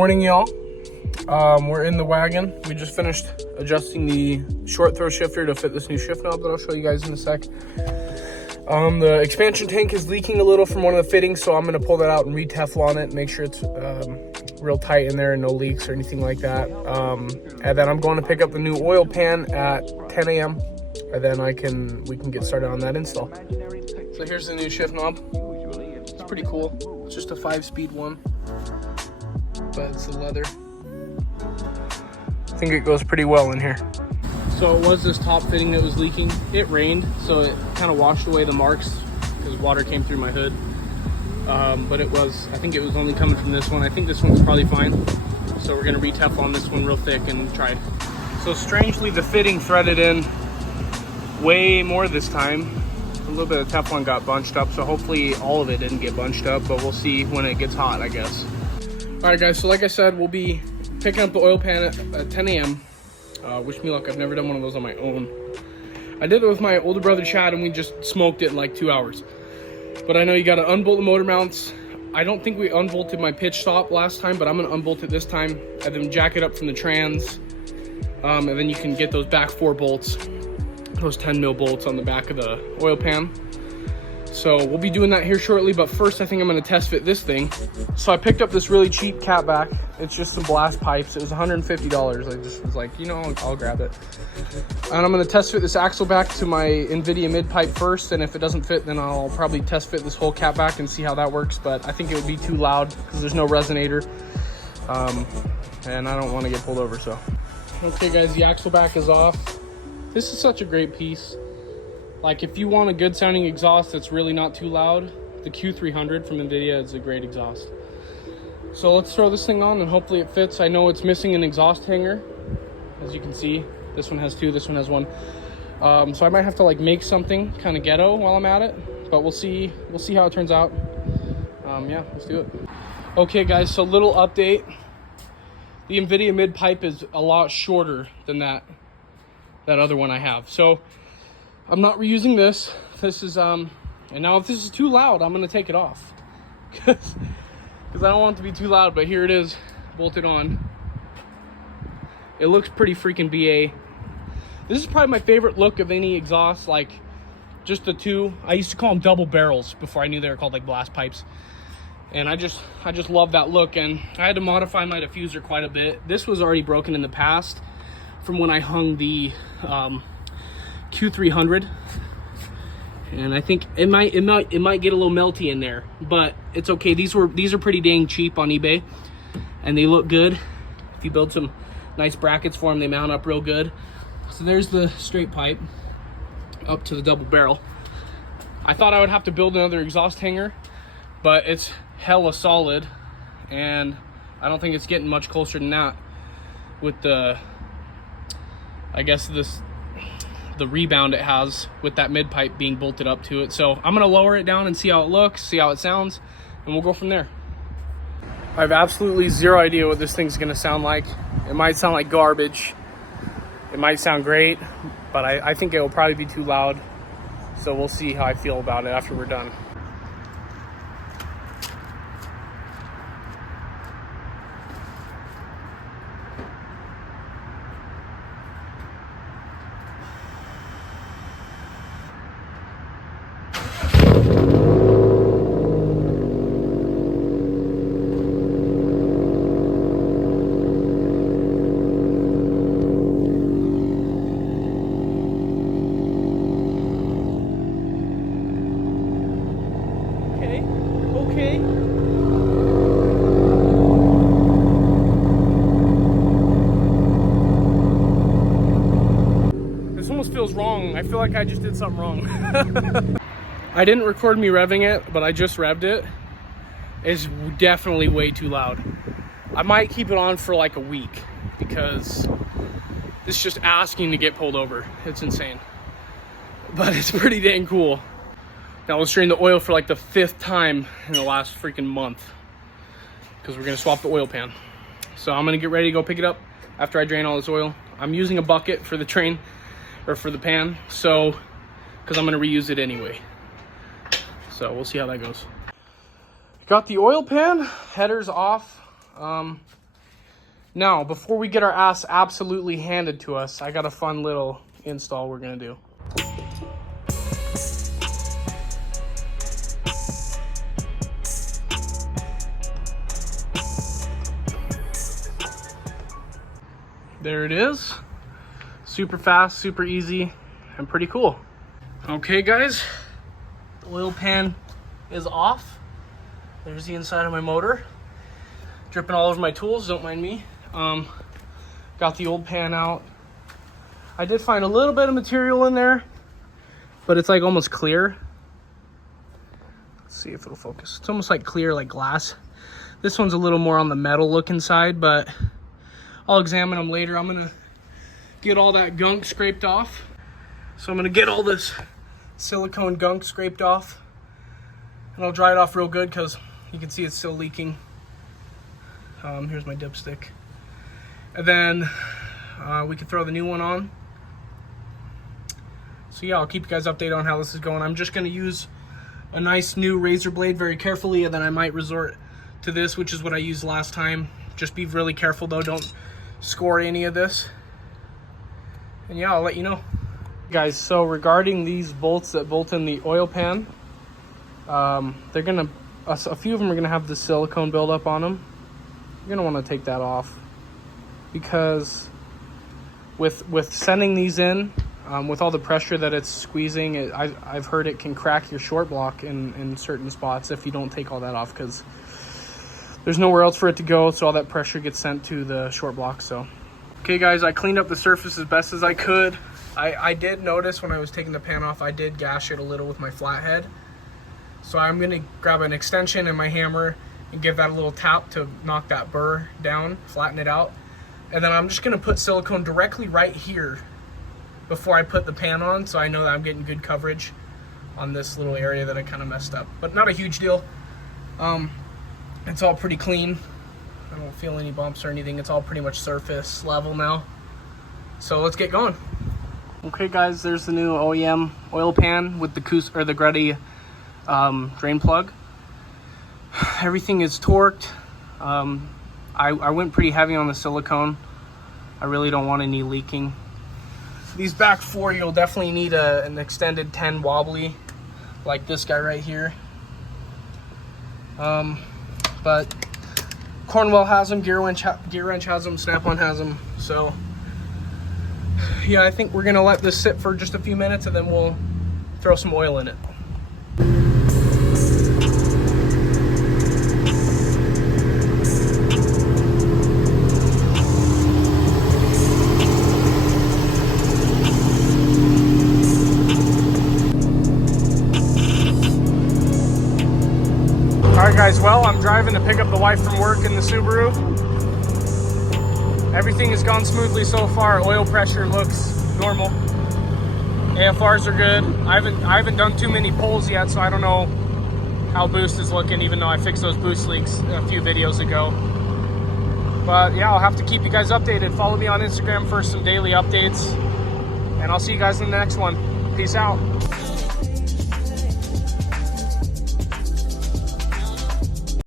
morning, y'all. We're in the wagon. We just finished adjusting the short throw shifter to fit this new shift knob that I'll show you guys in a sec. The expansion tank is leaking a little from one of the fittings, so I'm going to pull that out and re-Teflon it, make sure it's real tight in there and no leaks or anything like that. And then I'm going to pick up the new oil pan at 10 a.m. and then we can get started on that install. So here's the new shift knob. It's pretty cool. It's just a 5-speed one, but it's the leather. I think it goes pretty well in here. So it was this top fitting that was leaking. It rained, so it kind of washed away the marks because water came through my hood. But I think it was only coming from this one. I think this one's probably fine. So we're gonna re-Teflon this one real thick and try. So strangely, the fitting threaded in way more this time. A little bit of Teflon got bunched up, so hopefully all of it didn't get bunched up, but we'll see when it gets hot, I guess. All right, guys, so like I said, we'll be picking up the oil pan at 10 a.m. Wish me luck. I've never done one of those on my own. I did it with my older brother, Chad, and we just smoked it in like 2 hours. But I know you got to unbolt the motor mounts. I don't think we unbolted my pitch stop last time, but I'm going to unbolt it this time and then jack it up from the trans. And then you can get those back 4 bolts, those 10 mil bolts on the back of the oil pan. So we'll be doing that here shortly, but first I think I'm going to test fit this thing. So I picked up this really cheap CATBACK. It's just some blast pipes. It was $150. I just was like, you know, I'll grab it. And I'm going to test fit this axle back to my NVIDIA mid pipe first, and if it doesn't fit, then I'll probably test fit this whole CATBACK and see how that works, but I think it would be too loud because there's no resonator. And I don't want to get pulled over, so. Okay guys, the axle back is off. This is such a great piece. Like, if you want a good sounding exhaust that's really not too loud, the Q300 from NVIDIA is a great exhaust. So let's throw this thing on and hopefully it fits. I know it's missing an exhaust hanger, as you can see. This one has 2, this one has 1. So I might have to like make something kind of ghetto while I'm at it, but we'll see how it turns out. Yeah, let's do it. Okay guys, so little update. The NVIDIA mid pipe is a lot shorter than that other one I have. So I'm not reusing this. This is, and now if this is too loud, I'm gonna take it off. Because I don't want it to be too loud, but here it is, bolted on. It looks pretty freaking BA. This is probably my favorite look of any exhaust, like just the 2. I used to call them double barrels before I knew they were called like blast pipes. And I just love that look, and I had to modify my diffuser quite a bit. This was already broken in the past from when I hung the Q300, and I think it might get a little melty in there, but it's okay. These are pretty dang cheap on eBay, and they look good. If you build some nice brackets for them, they mount up real good. So there's the straight pipe up to the double barrel. I thought I would have to build another exhaust hanger, but it's hella solid, and I don't think it's getting much closer than that with the, I guess, the rebound it has with that mid pipe being bolted up to it. So I'm gonna lower it down and see how it looks, see how it sounds, and we'll go from there. I have absolutely zero idea what this thing's gonna sound like. It might sound like garbage. It might sound great, but I think it will probably be too loud. So we'll see how I feel about it after we're done. Okay. This almost feels wrong. I feel like I just did something wrong. I didn't record me revving it, but I just revved it. It's definitely way too loud. I might keep it on for like a week because it's just asking to get pulled over. It's insane. But it's pretty dang cool. Now let's drain the oil for like the 5th time in the last freaking month because we're gonna swap the oil pan. So I'm gonna get ready to go pick it up after I drain all this oil. I'm using a bucket for the train or for the pan, so because I'm gonna reuse it anyway. So we'll see how that goes. Got the oil pan, headers off. Now, before we get our ass absolutely handed to us, I got a fun little install we're gonna do. There it is. Super fast, super easy, and pretty cool. Okay guys, the oil pan is off. There's the inside of my motor. Dripping all over my tools, don't mind me. Got the old pan out. I did find a little bit of material in there, but it's like almost clear. Let's see if it'll focus. It's almost like clear, like glass. This one's a little more on the metal looking side, but I'll examine them later. I'm gonna get all that gunk scraped off. So I'm gonna get all this silicone gunk scraped off, and I'll dry it off real good because you can see it's still leaking. Here's my dipstick. And then we can throw the new one on. So yeah, I'll keep you guys updated on how this is going. I'm just gonna use a nice new razor blade very carefully, and then I might resort to this, which is what I used last time. Just be really careful though, don't score any of this. And yeah, I'll let you know. Guys, so regarding these bolts that bolt in the oil pan, they're gonna, a few of them are gonna have the silicone buildup on them. You're gonna wanna take that off, because with sending these in, with all the pressure that it's squeezing, I've heard it can crack your short block in certain spots if you don't take all that off, because there's nowhere else for it to go, so all that pressure gets sent to the short block. So okay guys, I cleaned up the surface as best as I could. I did notice when I was taking the pan off, I did gash it a little with my flathead. So I'm gonna grab an extension and my hammer and give that a little tap to knock that burr down, flatten it out. And then I'm just gonna put silicone directly right here before I put the pan on, so I know that I'm getting good coverage on this little area that I kind of messed up. But not a huge deal. It's all pretty clean. I don't feel any bumps or anything. It's all pretty much surface level now. So let's get going. Okay guys, there's the new OEM oil pan with the Gruddy drain plug. Everything is torqued. I went pretty heavy on the silicone. I really don't want any leaking. These back four, you'll definitely need an extended 10 wobbly, like this guy right here. But Cornwell has them, Gear Wrench has them, Snap-on has them. So yeah, I think we're gonna let this sit for just a few minutes and then we'll throw some oil in it. Alright guys, well, I'm driving to pick up the wife from work in the Subaru. Everything has gone smoothly so far. Oil pressure looks normal. AFRs are good. I haven't done too many pulls yet, so I don't know how boost is looking, even though I fixed those boost leaks a few videos ago. But yeah, I'll have to keep you guys updated. Follow me on Instagram for some daily updates, and I'll see you guys in the next one. Peace out.